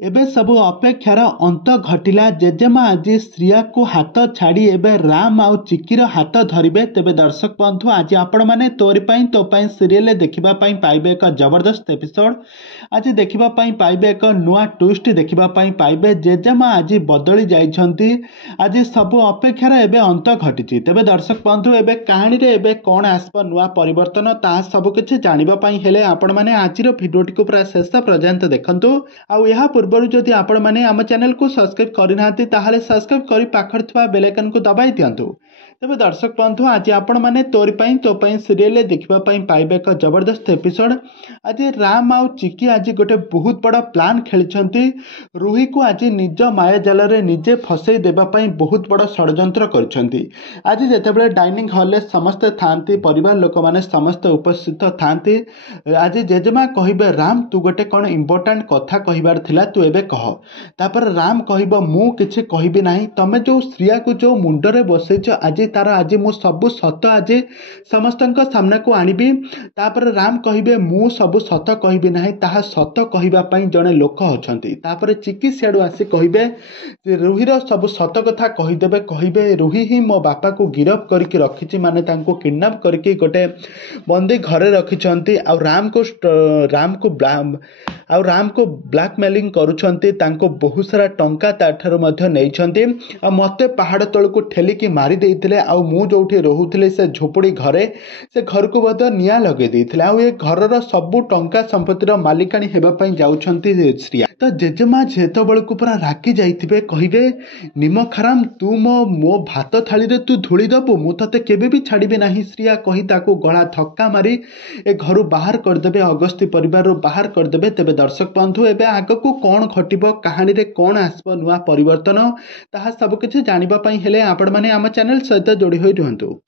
एबे सबु अपेक्षार अंत घटिला। जेजेमा आज श्रिया को हाथ छाड़ी एबे राम आउ चिकीर हाथ धरिबे। तेबे दर्शक बंधु आज आपण माने तोरी पई तो पई सीरियल देखिबा पई पाइबे एक जबरदस्त एपिसोड। आज देखिबा पई पाइबे एक नुआ ट्विस्ट देखिबा पई पाइबे। जेजेमा आज बदली जाइछंती। आज सबु अपेक्षार एबे अंत घटिछि। तेबे दर्शक बंधु एबे कहानी रे एबे कोन आसबो नुआ परिवर्तन ता सब किछि जानिबा पई हेले आपण माने आजिर भिडियोटी को पूरा शेष पर्यंत देखंतु। आउ यहा पूर्व जदि आपण माने आम चैनल को सब्सक्राइब करना ताहले सब्सक्राइब करी पाखर थिबा बेल आइकन को दबाई दियंतु। तेबे दर्शक बंधु आज आपण माने तोरी पई तो पई सीरियल देखिबा पई पाइबे एक जबरदस्त एपिसोड। आज राम आउ चिकी आज गोटे बहुत बड़ा प्लान खेलिछंती। रूही को आज निज माया जाल रे निजे फसई देबा पई बहुत बड़ा षडयंत्र करछंती। आज जेतेबेले डाइनिंग हॉल रे समस्त थांती परिवार लोक माने समस्त उपस्थित थांती। आज जेजेमा कहिबे राम तू गोटे कोन इंपोर्टेंट कथा कहिबार थिला तू एबे कह। तापर राम कहिबो मु किछि कहिबि नाही। तमे जो श्रिया को जो मुंडरे बसैछ आज तार आज मु सब सत आज समस्तक सामना को आनिबी। तापर राम कहिबे मु सब सत कहिबि नाही ताहा सत कहिबा पई जणे लोक अछंती। तापर चिकी सेडु आसी कहिबे जे रूहीर सब सत कथा कहिदेबे। कहिबे रूही ही मो बापा को गिरफ करके रखिछि माने तांको किडनैप करके गोटे बंदी घरे रखिछंती। आ राम को ब्लैकमेलिंग करुछंती। तांको बहुत सारा टंका ताठारु मध्य नेइछंती। आ मते पहाड़ तळ को ठेलिकी मारी देइथिले। आ मु जोठी रहुथिले से झोपड़ी घरे से घर को बद निया लगे देइथिले। आ ए घरर सब टंका संपत्तिर मालिकाणी हेबा पई जाउछंती श्रिया। तो जेजेमा जेतो बळ को पूरा राखी जाइथिबे कहिबे निमक हराम तू मो भात थाली रे तू धूली दबु मु तते केबे भी छाड़िबे नाही। श्रिया कहि ताको गळा धक्का मारी ए घरु बाहर करदेबे। अगस्ती परिवार रो बाहर करदेबे। तेबे दर्शक बंधु एबे आगको कोन घटिबो कहानी रे कोन आसबो नुआ परिवर्तन ताहा सब किछि जानिबा पई हेले आपण माने आम चैनल सहित जोड़ी होई रहंतु।